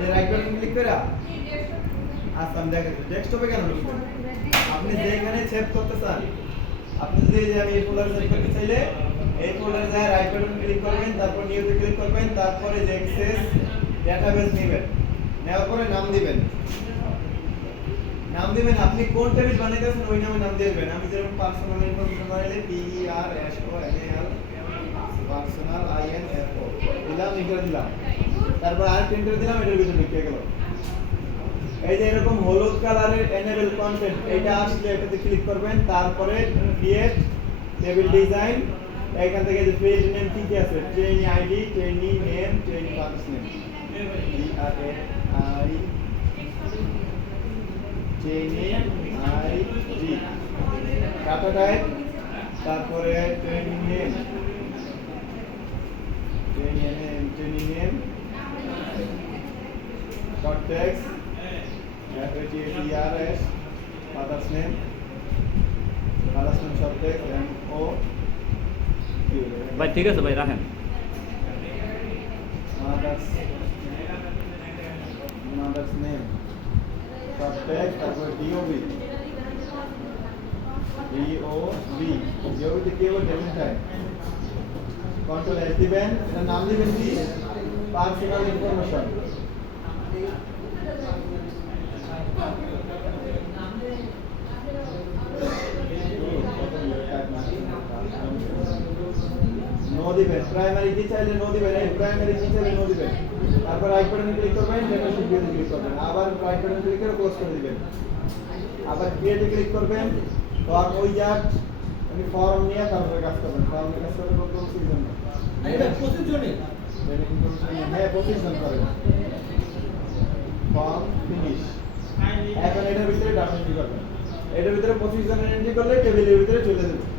এই right button click করে আচ্ছা আমি দেখাচ্ছি ডেস্কটপে কেন ঢুকবেন আপনি যেখানে সেভ করতে চান আপনি যদি এই যে আমি এই ফোল্ডারে সেভ করতে চাইলে এই ফোল্ডারে যায় রাইট বাটন ক্লিক করবেন তারপর নিউতে ক্লিক করবেন তারপরে যে অ্যাক্সেস ডেটাবেস নেবেন নেওয়ার পরে নাম দিবেন আপনি কোন টেবিল বানাইতেছেন ওই নামে নাম দিবেন আমি যেরকম পার্সোনাল ইনফরমেশন বানাইলে PERSONAL পার্সোনাল INFO দিলাম এন্টার দিলাম তারপর আর এন্টার দিলাম এটার ভিতরে ঢুকে গেল এই যে এরকম হলুদ কালারের এনেবল কন্টেন্ট এটা আসলে এটাতে ক্লিক করবেন তারপরে ক্রিয়েট টেবিল ডিজাইন এখান থেকে যে ফিল্ড নেম কি কি আছে trainee ID trainee name trainee parts name trainee ID data type তারপরে trainee name dot text FATERS father's name short text MO ভাই ঠিক আছে ভাই রাখেন mother's name short text তারপর DOB তে কি হবে ডেলিট হয় কন্ট্রোল এস দিবেন এটা নাম দিবেন কি পার্সোনাল ইনফরমেশন নো দিবেন প্রাইমারি কি চাইলে নো দিবেন এই প্রাইমারি কি চাইলে নো দিবেন তারপর রাইট বাটনে ক্লিক করবেন মেম্বারশিপ ভিউতে ক্লিক করবেন আবার রাইট বাটনে ক্লিক করে ক্লোজ করে দিবেন আবার ক্রিয়েটে ক্লিক করবেন ফর্ম ওই জাস্ট আপনি ফর্ম নিয়ে তারপরে কাজ করবেন ফর্মে কাজ করতে কত সিজন না এটা 25 জনের হ্যাঁ 25 জন করেন ফর্ম ফিনিশ এখন এটার ভিতরে ডাটা এন্ট্রি করবেন এটার ভিতরে 25 জনের এন্ট্রি করলে টেবিলের ভিতরে চলে যাবে